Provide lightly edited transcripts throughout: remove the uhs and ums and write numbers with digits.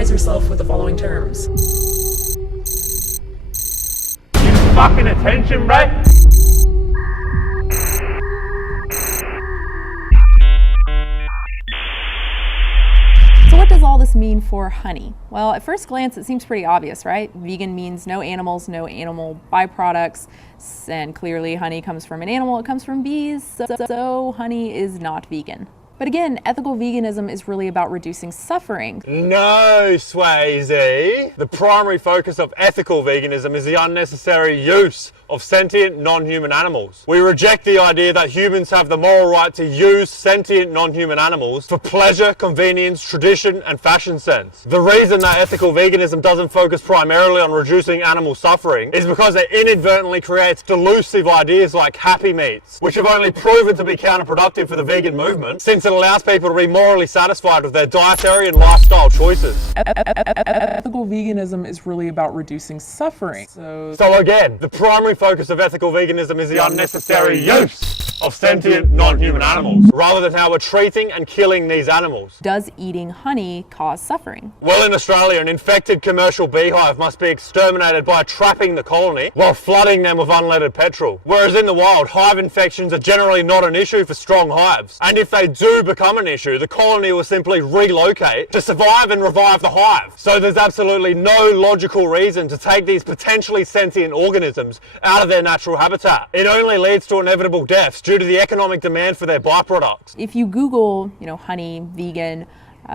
Familiarize yourself with the following terms. You fucking attention, bro? So what does all this mean for honey? Well, at first glance, it seems pretty obvious, right? Vegan means no animals, no animal byproducts, and clearly honey comes from an animal, it comes from bees, so honey is not vegan. But again, ethical veganism is really about reducing suffering. No, Swayze. The primary focus of ethical veganism is the unnecessary use of sentient non-human animals. We reject the idea that humans have the moral right to use sentient non-human animals for pleasure, convenience, tradition, and fashion sense. The reason that ethical veganism doesn't focus primarily on reducing animal suffering is because it inadvertently creates delusive ideas like happy meats, which have only proven to be counterproductive for the vegan movement, since it allows people to be morally satisfied with their dietary and lifestyle choices. Ethical veganism is really about reducing suffering. So again, the primary focus of ethical veganism is the unnecessary use of sentient non-human animals, rather than how we're treating and killing these animals. Does eating honey cause suffering? Well, in Australia, an infected commercial beehive must be exterminated by trapping the colony while flooding them with unleaded petrol. Whereas in the wild, hive infections are generally not an issue for strong hives. And if they do become an issue, the colony will simply relocate to survive and revive the hive. So there's absolutely no logical reason to take these potentially sentient organisms out of their natural habitat. It only leads to inevitable deaths due to the economic demand for their byproducts. If you Google, honey, vegan,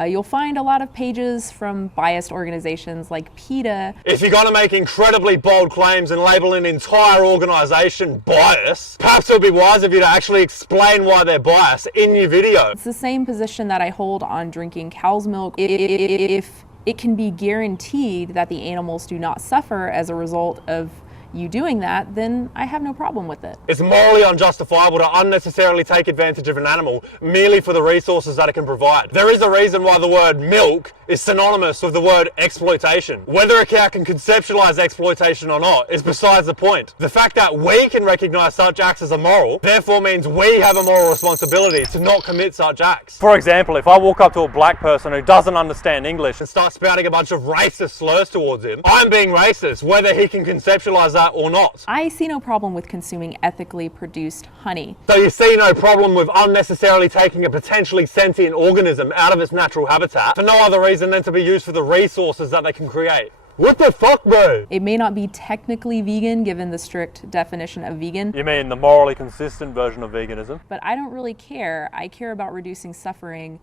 you'll find a lot of pages from biased organizations like PETA. If you're going to make incredibly bold claims and label an entire organisation biased, perhaps it would be wise of you to actually explain why they're biased in your video. It's the same position that I hold on drinking cow's milk. If it can be guaranteed that the animals do not suffer as a result of you doing that, then I have no problem with it. It's morally unjustifiable to unnecessarily take advantage of an animal merely for the resources that it can provide. There is a reason why the word milk is synonymous with the word exploitation. Whether a cow can conceptualize exploitation or not is besides the point. The fact that we can recognize such acts as immoral, therefore means we have a moral responsibility to not commit such acts. For example, if I walk up to a black person who doesn't understand English and start spouting a bunch of racist slurs towards him, I'm being racist, whether he can conceptualize that or not. I see no problem with consuming ethically produced honey. So you see no problem with unnecessarily taking a potentially sentient organism out of its natural habitat for no other reason than to be used for the resources that they can create. What the fuck, bro? It may not be technically vegan given the strict definition of vegan. You mean the morally consistent version of veganism? But I don't really care. I care about reducing suffering,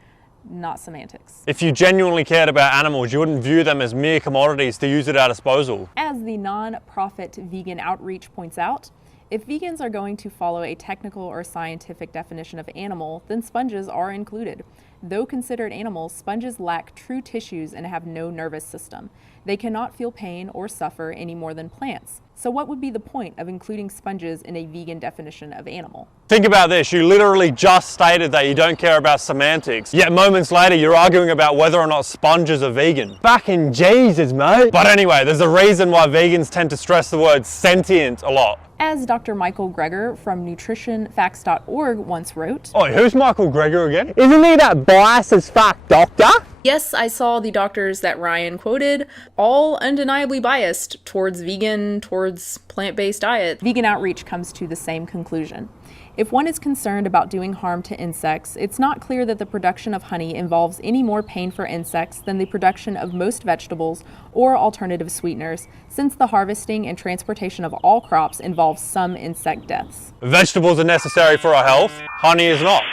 not semantics. If you genuinely cared about animals, you wouldn't view them as mere commodities to use at our disposal. As the non-profit vegan outreach points out, if vegans are going to follow a technical or scientific definition of animal, then sponges are included. Though considered animals, sponges lack true tissues and have no nervous system. They cannot feel pain or suffer any more than plants. So what would be the point of including sponges in a vegan definition of animal? Think about this, you literally just stated that you don't care about semantics, yet moments later you're arguing about whether or not sponges are vegan. Fucking Jesus, mate. But anyway, there's a reason why vegans tend to stress the word sentient a lot. As Dr. Michael Greger from nutritionfacts.org once wrote, Oh, who's Michael Greger again? Isn't he that biased as fuck doctor? yes, I saw the doctors that Ryan quoted, all undeniably biased towards vegan, towards plant-based diet. Vegan outreach comes to the same conclusion. If one is concerned about doing harm to insects, it's not clear that the production of honey involves any more pain for insects than the production of most vegetables or alternative sweeteners, since the harvesting and transportation of all crops involves some insect deaths. Vegetables are necessary for our health, honey is not.